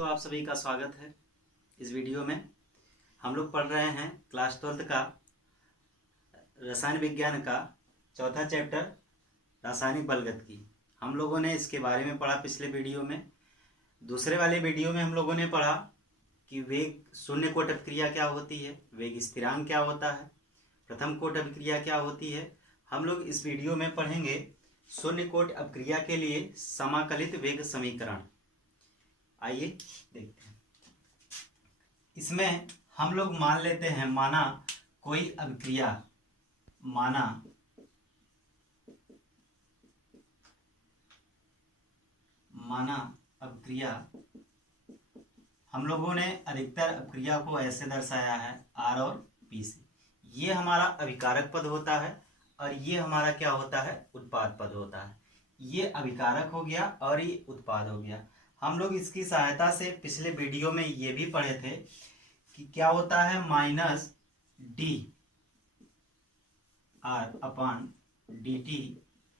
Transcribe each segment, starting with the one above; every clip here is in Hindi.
तो आप सभी का स्वागत है। इस वीडियो में हम लोग पढ़ रहे हैं क्लास 12 का रसायन विज्ञान का चौथा चैप्टर रासायनिक बलगत। हम लोगों ने इसके बारे में पढ़ा पिछले वीडियो में। दूसरे वाले वीडियो में हम लोगों ने पढ़ा कि वेग शून्य कोट अभिक्रिया क्या होती है, वेग स्थिरांक क्या होता है, प्रथम कोट अभिक्रिया क्या होती है। हम लोग इस वीडियो में पढ़ेंगे शून्य कोट अभिक्रिया के लिए समाकलित वेग समीकरण। आइए देखते हैं। इसमें हम लोग मान लेते हैं, माना कोई अभिक्रिया, माना अभिक्रिया, हम लोगों ने अधिकतर अभिक्रिया को ऐसे दर्शाया है R और P से। ये हमारा अभिकारक पद होता है और ये हमारा क्या होता है, उत्पाद पद होता है। ये अभिकारक हो गया और ये उत्पाद हो गया। हम लोग इसकी सहायता से पिछले वीडियो में ये भी पढ़े थे कि क्या होता है, minus D R upon D T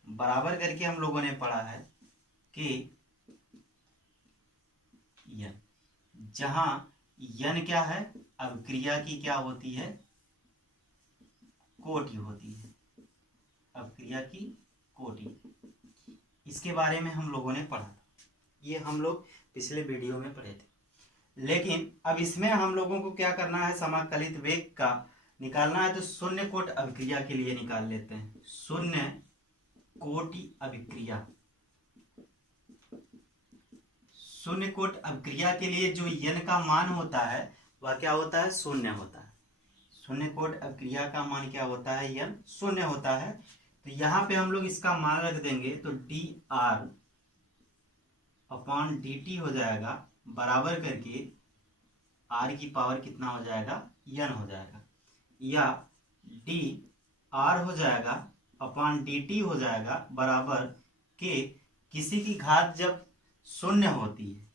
बराबर करके हम लोगों ने पढ़ा है कि यन, जहां यन क्या है, अभिक्रिया की क्या होती है, कोटि होती है, अभिक्रिया की कोटि। इसके बारे में हम लोगों ने पढ़ा था, ये हम लोग पिछले वीडियो में पढ़े थे। लेकिन अब इसमें हम लोगों को क्या करना है, समाकलित वेग का निकालना है। तो शून्य कोट अभिक्रिया के लिए निकाल लेते हैं। शून्य कोटि अभिक्रिया, शून्य कोट अभिक्रिया के लिए जो यन का मान होता है वह क्या होता है, शून्य होता है। शून्य कोट अभिक्रिया का मान क्या होता है, यन शून्य होता है। तो यहाँ पे हम लोग इसका मान रख देंगे तो D R upon D T हो जाएगा बराबर करके आर की पावर कितना हो जाएगा, यन हो जाएगा, या डी आर हो जाएगा अपॉन डी टी हो जाएगा बराबर के किसी की घात जब शून्य होती है,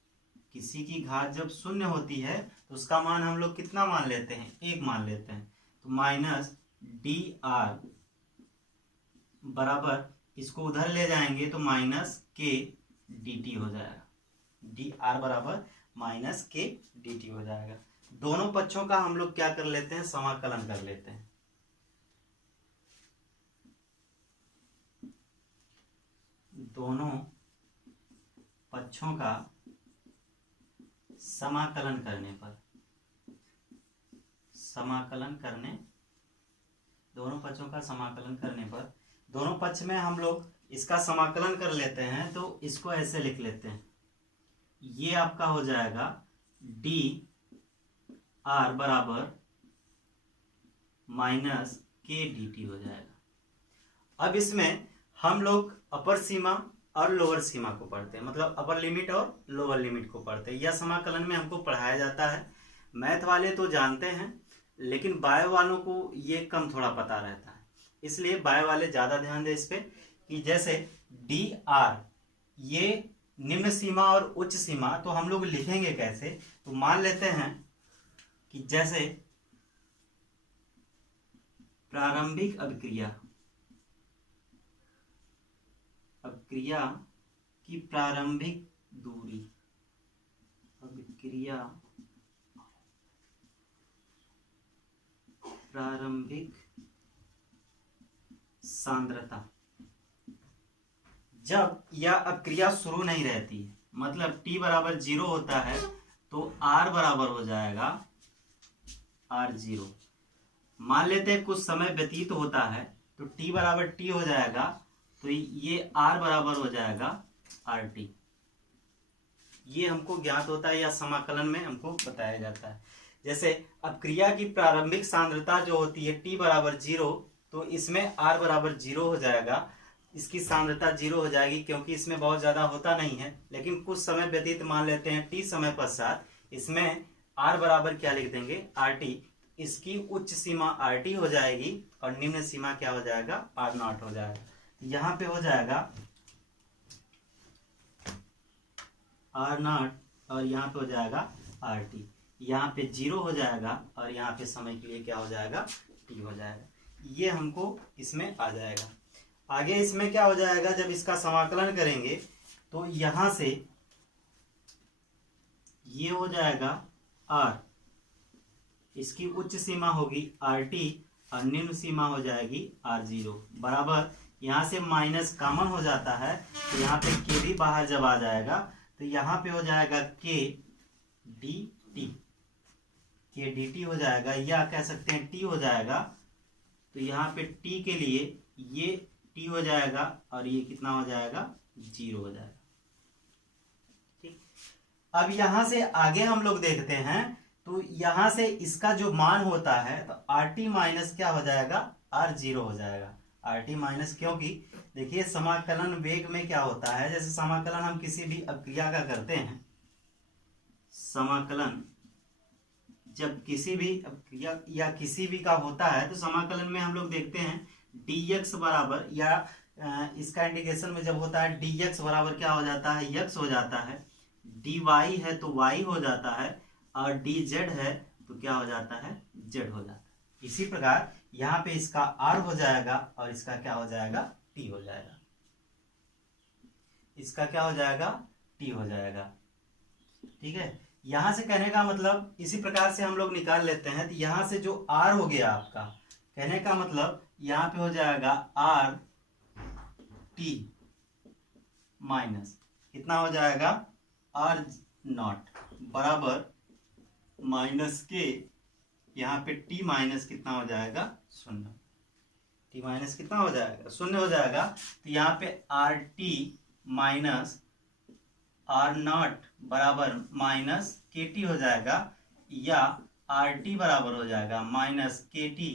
किसी की घात जब शून्य होती है तो उसका मान हम लोग कितना मान लेते हैं, एक मान लेते हैं। तो माइनस डी आर बराबर, इसको उधर ले जाएंगे तो माइनस के डी टी हो जाएगा। डी आर बराबर माइनस के डी टी हो जाएगा। दोनों पक्षों का हम लोग क्या कर लेते हैं, समाकलन कर लेते हैं। दोनों पक्षों का समाकलन करने पर, दोनों पक्षों का समाकलन करने पर, दोनों पक्ष में हम लोग इसका समाकलन कर लेते हैं। तो इसको ऐसे लिख लेते हैं, ये आपका हो जाएगा डी आर बराबर माइनस के डी टी हो जाएगा। अब इसमें हम लोग अपर सीमा और लोअर सीमा को पढ़ते हैं, मतलब अपर लिमिट और लोअर लिमिट को पढ़ते हैं। यह समाकलन में हमको पढ़ाया जाता है। मैथ वाले तो जानते हैं, लेकिन बायो वालों को ये कम थोड़ा पता रहता है, इसलिए बायो वाले ज़्यादा ध्यान दें इस पे कि जैसे डी आर ये निम्न सीमा और उच्च सीमा, तो हम लोग लिखेंगे कैसे। तो मान लेते हैं कि जैसे प्रारंभिक अभिक्रिया की प्रारंभिक दूरी, अभिक्रिया प्रारंभिक सांद्रता, जब यह अभिक्रिया शुरू नहीं रहती है, मतलब t बराबर 0 होता है, तो r बराबर हो जाएगा r0। मान लेते हैं कुछ समय व्यतीत होता है तो t बराबर t हो जाएगा, तो ये r बराबर हो जाएगा rt। ये हमको ज्ञात होता है या समाकलन में हमको बताया जाता है। जैसे अभिक्रिया की प्रारंभिक सांद्रता जो होती है t बराबर 0, तो इसमें r बराबर 0 हो जाएगा, इसकी सांद्रता 0 हो जाएगी क्योंकि इसमें बहुत ज्यादा होता नहीं है। लेकिन कुछ समय व्यतीत मान लेते हैं t समय पश्चात, इसमें r बराबर क्या लिख देंगे, rt। इसकी उच्च सीमा rt हो जाएगी और निम्न सीमा क्या हो जाएगा, r0 हो जाएगा। यहाँ पे हो जाएगा r0 और यहाँ पे हो जाएगा rt। यहाँ पे 0 हो जाएगा और यहाँ पे समय के लिए क्या हो जाएगा, t हो जाएगा। ये हमको इसमें आ जाएगा। आगे इसमें क्या हो जाएगा, जब इसका समाकलन करेंगे तो यहां से ये हो जाएगा आर, इसकी उच्च सीमा होगी आर टी और निम्न सीमा हो जाएगी आर जीरो बराबर, यहाँ से माइनस कॉमन हो जाता है तो यहाँ पे के भी बाहर जब आ जाएगा तो यहाँ पे हो जाएगा के डी टी, के डी टी हो जाएगा, या कह सकते हैं टी हो जाएगा। तो यहाँ पे टी के लिए ये टी हो जाएगा और ये कितना हो जाएगा, जीरो हो जाएगा। ठीक, अब यहाँ से आगे हम लोग देखते हैं तो यहाँ से इसका जो मान होता है तो आर टी माइनस क्या हो जाएगा, आर जीरो हो जाएगा। आर टी माइनस, क्योंकि देखिए समाकलन वेग में क्या होता है, जैसे समाकलन हम किसी भी अभिक्रिया का करते हैं, समाकलन जब किसी भी अभिक्रिया या किसी भी का होता है तो समाकलन में हम लोग देखते हैं dx बराबर, या इसका इंडिकेशन में जब होता है dx बराबर क्या हो जाता है, x हो जाता है, dy है तो y हो जाता है, और dz है तो क्या हो जाता है, z हो जाता है। इसी प्रकार यहाँ पे इसका r हो जाएगा और इसका क्या हो जाएगा, t हो जाएगा, इसका क्या हो जाएगा, t हो जाएगा। ठीक है, यहां से कहने का मतलब इसी प्रकार से हम लोग निकाल लेते हैं। तो यहां से जो r हो गया आपका, कहने का मतलब यहाँ पे हो जाएगा आर टी माइनस कितना हो जाएगा, आर नॉट बराबर माइनस के, यहाँ पे टी माइनस कितना हो जाएगा, शून्य। टी माइनस कितना हो जाएगा, शून्य हो जाएगा। तो यहाँ पे r t minus r naught बराबर माइनस के टी हो जाएगा, या आर टी बराबर हो जाएगा minus k T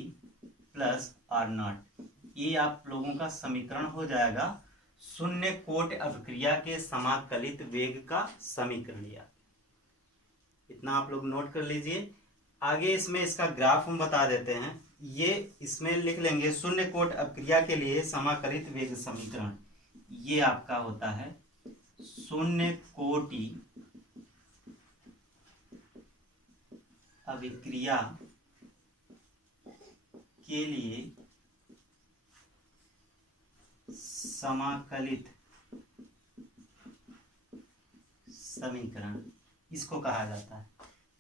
plus are not. ये आप लोगों का समीकरण हो जाएगा शून्य कोट अभिक्रिया के समाकलित वेग का समीकरण। इतना आप लोग नोट कर लीजिए। आगे इसमें इसका ग्राफ हम बता देते हैं, ये इसमें लिख लेंगे शून्य कोट अभिक्रिया के लिए समाकलित वेग समीकरण। ये आपका होता है शून्य कोटि अभिक्रिया के लिए समाकलित समीकरण, इसको कहा जाता है।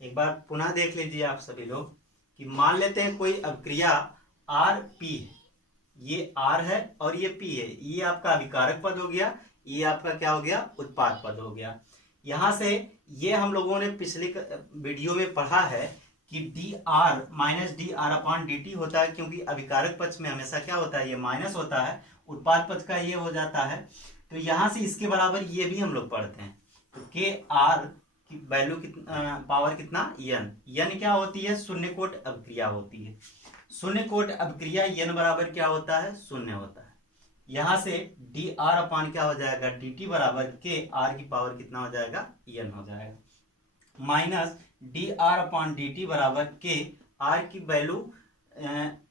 एक बार पुनः देख लीजिए आप सभी लोग कि मान लेते हैं कोई अभिक्रिया आर पी है, ये आर है और ये पी है, ये आपका अभिकारक पद हो गया, ये आपका क्या हो गया, उत्पाद पद हो गया। यहां से ये हम लोगों ने पिछले वीडियो में पढ़ा है कि D R minus D R upon D T होता है, क्योंकि अभिकारक पक्ष में हमेशा क्या होता है, ये माइनस होता है, उत्पाद पक्ष का ये हो जाता है। तो यहां से इसके बराबर ये भी हम लोग पढ़ते हैं। तो के आर की वैल्यू कितना, पावर कितना, एन। एन क्या होती है, शून्य कोट अभिक्रिया होती है। शून्य कोट अभिक्रिया एन बराबर क्या होता है, शून्य होता है। यहां से डी आर अपॉन क्या हो जाएगा, डी टी बराबर के आर की पावर कितना हो जाएगा, एन हो जाएगा, minus D R upon D T बराबर के आर की वैल्यू,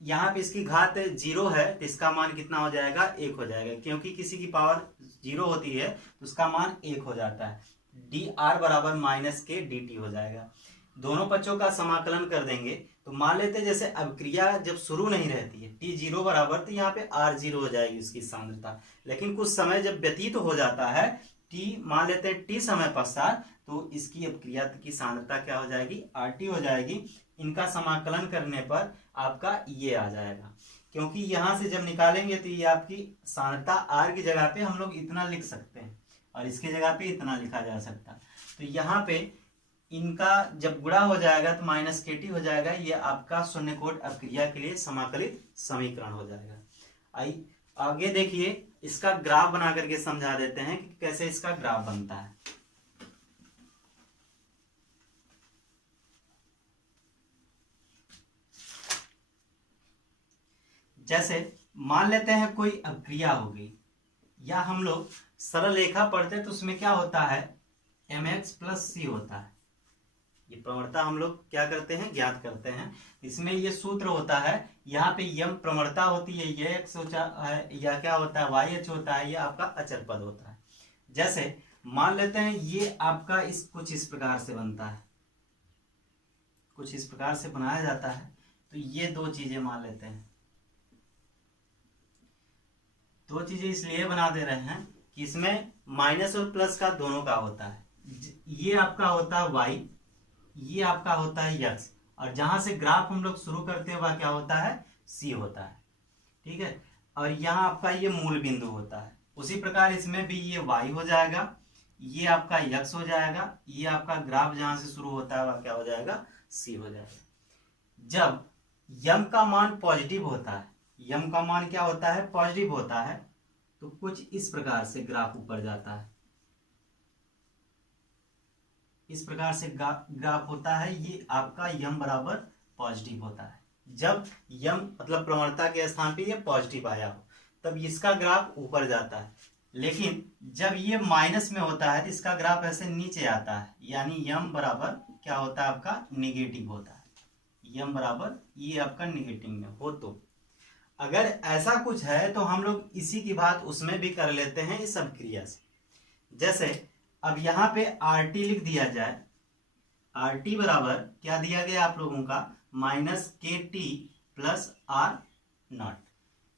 यहाँ पे इसकी घात जीरो है तो इसका मान कितना हो जाएगा, एक हो जाएगा, क्योंकि किसी की पावर जीरो होती है तो उसका मान एक हो जाता है। डी आर बराबर माइनस के डी टी हो जाएगा। दोनों पक्षों का समाकलन कर देंगे तो मान लेते हैं जैसे अभिक्रिया जब शुरू नहीं रहती है टी जीरो बराबर, तो यहाँ पे आर जीरो हो जाएगी उसकी सांद्रता। लेकिन कुछ समय जब व्यतीत हो जाता है, टी मान लेते हैं टी समय पश्चात, तो इसकी अभिक्रिया की सांद्रता क्या हो जाएगी, आर टी हो जाएगी। इनका समाकलन करने पर आपका ये आ जाएगा, क्योंकि यहां से जब निकालेंगे तो ये आपकी सांद्रता आर की जगह पे हम लोग इतना लिख सकते हैं और इसकी जगह पे इतना लिखा जा सकता है। तो यहाँ पे इनका जब गुणा हो जाएगा तो माइनस के टी हो जाएगा। ये आपका शून्य कोट अभिक्रिया के लिए समाकलित समीकरण हो जाएगा। आई आगे देखिए, इसका ग्राफ बना करके समझा देते हैं कि कैसे इसका ग्राफ बनता है। जैसे मान लेते हैं कोई अभिक्रिया हो गई, या हम लोग सरल रेखा पढ़ते तो उसमें क्या होता है, mx प्लस सी होता है। ये प्रवणता हम लोग क्या करते हैं, ज्ञात करते हैं। इसमें ये सूत्र होता है, यहाँ पे यम प्रवणता होती है, ये x होता है, या क्या होता है y h होता है, ये आपका अचर पद होता है। जैसे मान लेते हैं ये आपका कुछ इस प्रकार से बनता है, कुछ इस प्रकार से बनाया जाता है। तो ये दो चीजें मान लेते हैं, दो चीजें इसलिए बना दे रहे हैं कि इसमें माइनस और प्लस का दोनों का होता है। ये आपका होता है y, ये आपका होता है x, और जहां से ग्राफ हम लोग शुरू करते हैं वह क्या होता है, c होता है। ठीक है, और यहाँ आपका ये मूल बिंदु होता है। उसी प्रकार इसमें भी ये y हो जाएगा, ये आपका x हो जाएगा, ये आपका ग्राफ जहां से शुरू होता है वह क्या हो जाएगा, c हो जाएगा। जब यम का मान पॉजिटिव होता है, यम का मान क्या होता है, पॉजिटिव होता है, तो कुछ इस प्रकार से ग्राफ ऊपर जाता है, इस प्रकार से ग्राफ होता है। ये आपका यम बराबर पॉजिटिव होता है। जब यम मतलब प्रवणता के स्थान पे ये पॉजिटिव आया हो तब इसका ग्राफ ऊपर जाता है, लेकिन जब ये माइनस में होता है तो इसका ग्राफ ऐसे नीचे आता है, यानी यम बराबर क्या होता है, आपका निगेटिव होता है। यम बराबर ये आपका निगेटिव में हो तो अगर ऐसा कुछ है तो हम लोग इसी की बात उसमें भी कर लेते हैं इस अभिक्रिया से। जैसे अब यहाँ पे RT लिख दिया जाए, RT बराबर क्या दिया गया आप लोगों का, -KT प्लस R0।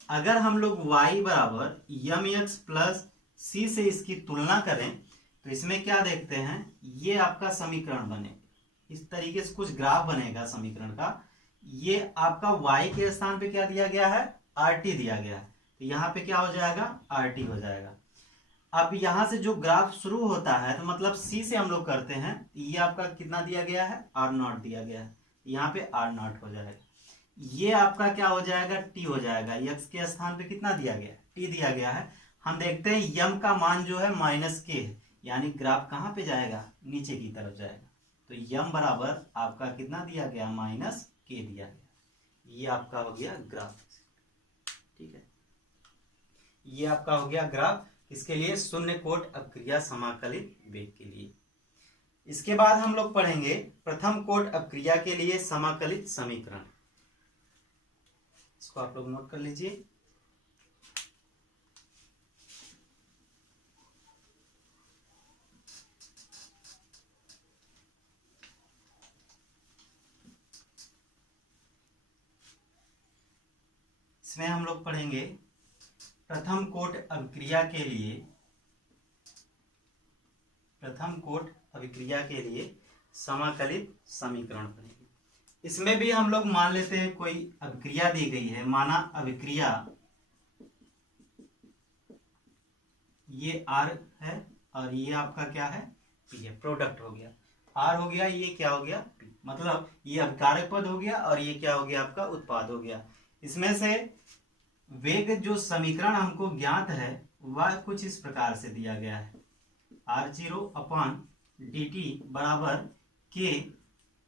अगर हम लोग y बराबर mx प्लस c से इसकी तुलना करें तो इसमें क्या देखते हैं, ये आपका समीकरण बनेगा, इस तरीके से कुछ ग्राफ बनेगा समीकरण का। ये आपका y के स्थान पे क्या दिया गया है, RT दिया गया है, तो यहाँ पे क्या हो जाएगा, RT हो जाएगा। अब यहाँ से जो ग्राफ शुरू होता है तो मतलब C से हम लोग करते हैं, ये आपका कितना दिया गया है, R0 दिया गया है, यहाँ पे R0 हो जाएगा। ये आपका क्या हो जाएगा, T हो जाएगा, x के स्थान पे कितना दिया गया है, T दिया गया है। हम देखते हैं यम का मान जो है -K है, यानी ग्राफ कहाँ पे जाएगा, नीचे की तरफ जाएगा। तो यम बराबर आपका कितना दिया गया, -K दिया गया। ये आपका हो गया ग्राफ। ठीक है, ये आपका हो गया ग्राफ, इसके लिए शून्य कोट अपक्रिया समाकलित वेग के लिए। इसके बाद हम लोग पढ़ेंगे प्रथम कोट अपक्रिया के लिए समाकलित समीकरण। इसको आप लोग नोट कर लीजिए। इसमें हम लोग पढ़ेंगे प्रथम कोट अभिक्रिया के लिए, प्रथम कोट अभिक्रिया के लिए समाकलित समीकरण पढ़ेंगे। इसमें भी हम लोग मान लेते हैं कोई अभिक्रिया दी गई है, माना अभिक्रिया ये R है और ये आपका क्या है, P है, प्रोडक्ट हो गया, R हो गया, ये क्या हो गया, P, मतलब ये अभिकारक पद हो गया और ये क्या हो गया, आपका उत्पाद हो गया। इसमें से वेग जो समीकरण हमको ज्ञात है वह कुछ इस प्रकार से दिया गया है, r0/dt बराबर K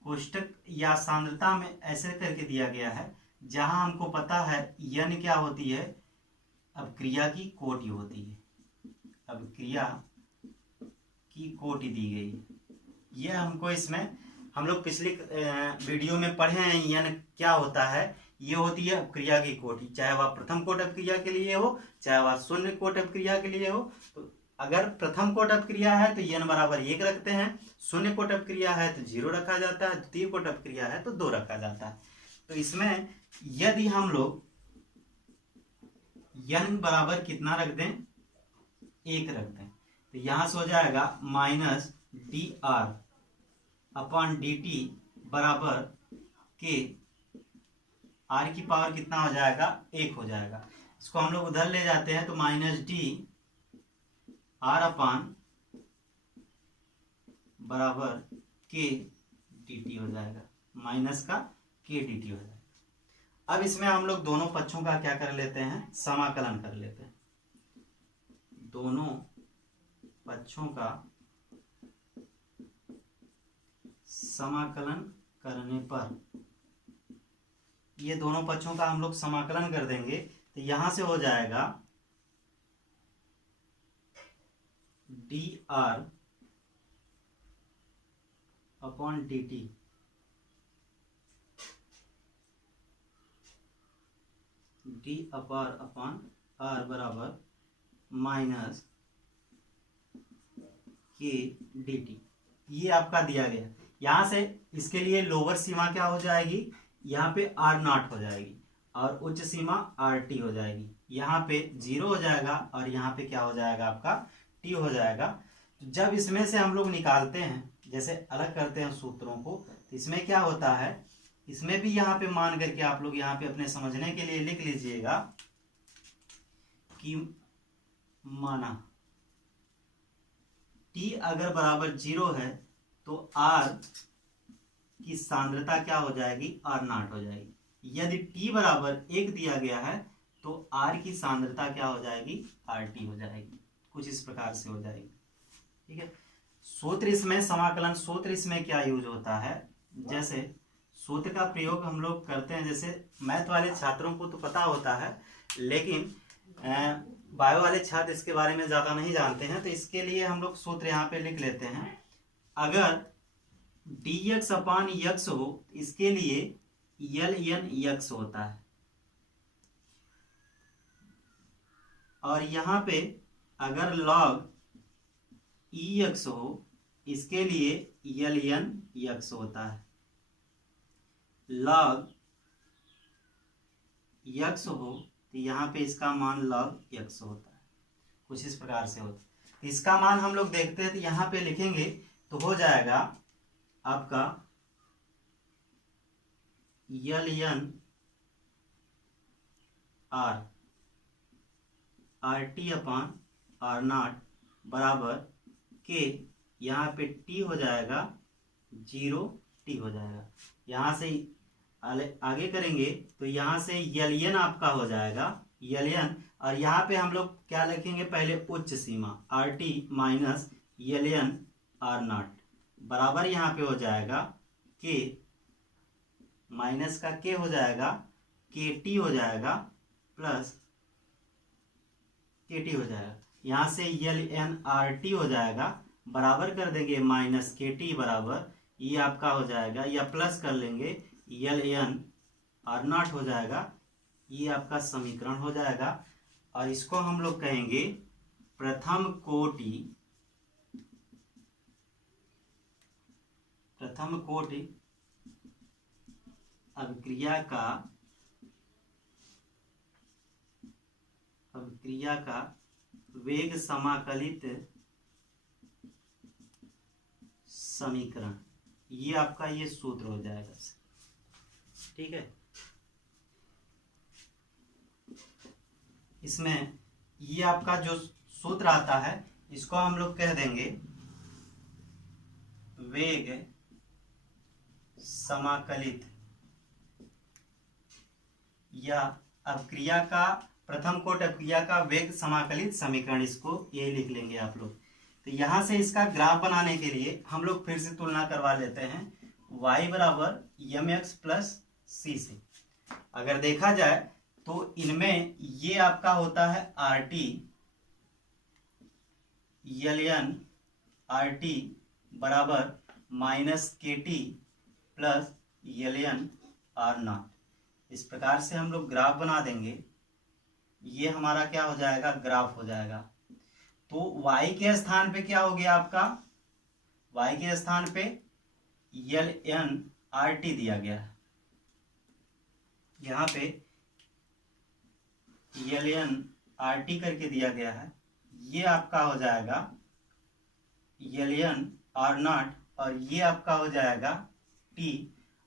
कोष्टक या सांद्रता में ऐसे करके दिया गया है, जहां हमको पता है n क्या होती है, अभिक्रिया की कोटि होती है, अभिक्रिया की कोटि दी गई है। यह हमको इसमें हम लोग पिछले वीडियो में पढ़े हैं, n क्या होता है, ये होती है अपक्रिया की कोटि, चाहे वह प्रथम कोट अपक्रिया के लिए हो चाहे वह शून्य कोट अपक्रिया के लिए हो। तो अगर प्रथम कोट अपक्रिया है तो n बराबर 1 रखते हैं, शून्य कोट अपक्रिया है तो 0 रखा जाता है, द्वितीय कोट अपक्रिया है तो 2 रखा जाता है। तो इसमें यदि हम लोग n बराबर कितना रख दें, 1 रख दें, तो यहां से हो जाएगा -dr/dt बराबर K, R की पावर कितना हो जाएगा, 1 हो जाएगा। इसको हम लोग उधर ले जाते हैं तो -d r/, बराबर K dt हो जाएगा, माइनस का K dt हो जाएगा। अब इसमें हम लोग दोनों पक्षों का क्या कर लेते हैं, समाकलन कर लेते हैं। दोनों पक्षों का समाकलन करने पर, ये दोनों पक्षों का हम लोग समाकलन कर देंगे तो यहां से हो जाएगा dr/dt d/r बराबर -K dt, ये आपका दिया गया। यहां से इसके लिए लोअर सीमा क्या हो जाएगी, यहाँ पे R0 हो जाएगी और उच्च सीमा RT हो जाएगी। यहाँ पे 0 हो जाएगा और यहाँ पे क्या हो जाएगा, आपका T हो जाएगा। जब इसमें से हम लोग निकालते हैं, जैसे अलग करते हैं सूत्रों को, तो इसमें क्या होता है, इसमें भी यहाँ पे मान करके आप लोग यहाँ पे अपने समझने के लिए लिख लीजिएगा कि माना t अगर बराबर 0 है तो r की सांद्रता क्या हो जाएगी, r0 हो जाएगी। यदि t बराबर 1 दिया गया है तो r की सांद्रता क्या हो जाएगी, rt हो जाएगी। कुछ इस प्रकार से हो जाएगी। ठीक है। सूत्र इसमें, समाकलन सूत्र इसमें क्या यूज होता है, जैसे सूत्र का प्रयोग हम लोग करते हैं, जैसे मैथ वाले छात्रों को तो पता होता है, लेकिन बायो वाले छात्र इसके बारे में ज़्यादा नहीं जानते हैं, तो इसके लिए हम लोग सूत्र यहाँ पे लिख लेते हैं। अगर dx अपान यक्स हो, इसके लिए ln यक्स होता है, और यहाँ पे अगर log ex हो, इसके लिए ln यक्स होता है। log यक्स हो तो यहाँ पे इसका मान log यक्स होता है। कुछ इस प्रकार से होता है। तो इसका मान हम लोग देखते हैं, तो यहाँ पे लिखेंगे तो हो जाएगा आपका ln r rt अपान r0 बराबर के, यहाँ पे t हो जाएगा 0t हो जाएगा। यहाँ से आगे करेंगे तो यहाँ से ln आपका हो जाएगा ln, और यहाँ पे हम लोग क्या लिखेंगे, पहले उच्च सीमा rt माइनस ln r0 बराबर यहाँ पे हो जाएगा k माइनस का k हो जाएगा kt हो जाएगा प्लस kt हो जाएगा। यहाँ से ln rt हो जाएगा, बराबर कर देंगे माइनस kt बराबर ये आपका हो जाएगा, या प्लस कर लेंगे ln r0 हो जाएगा। ये आपका समीकरण हो जाएगा, और इसको हम लोग कहेंगे प्रथम कोटि अभिक्रिया का वेग समाकलित समीकरण। ये आपका ये सूत्र हो जाएगा। ठीक है। इसमें ये आपका जो सूत्र आता है, इसको हम लोग कह देंगे वेग समाकलित, या अभिक्रिया का प्रथम कोट अभिक्रिया का वेग समाकलित समीकरण, इसको ये लिख लेंगे आप लोग। तो यहाँ से इसका ग्राफ बनाने के लिए हम लोग फिर से तुलना करवा लेते हैं y बराबर mx प्लस c से। अगर देखा जाए तो इनमें ये आपका होता है rt ln rt बराबर minus kt plus ln r0। इस प्रकार से हम लोग ग्राफ बना देंगे। ये हमारा क्या हो जाएगा, ग्राफ हो जाएगा। तो y के स्थान पे क्या हो गया आपका, y के स्थान पे ln rt दिया गया है, यहाँ पे ln rt करके दिया गया है। ये आपका हो जाएगा ln r0, और ये आपका हो जाएगा t,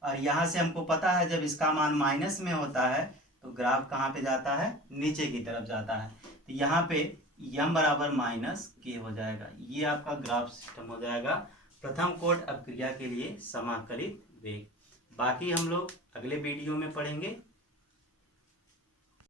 और यहाँ से हमको पता है जब इसका मान माइनस में होता है तो ग्राफ कहाँ पे जाता है, नीचे की तरफ जाता है। तो यहाँ पे m बराबर माइनस k हो जाएगा। ये आपका ग्राफ सिस्टम हो जाएगा प्रथम कोट अभिक्रिया के लिए समाकलित वेग। बाकी हम लोग अगले वीडियो में पढ़ेंगे।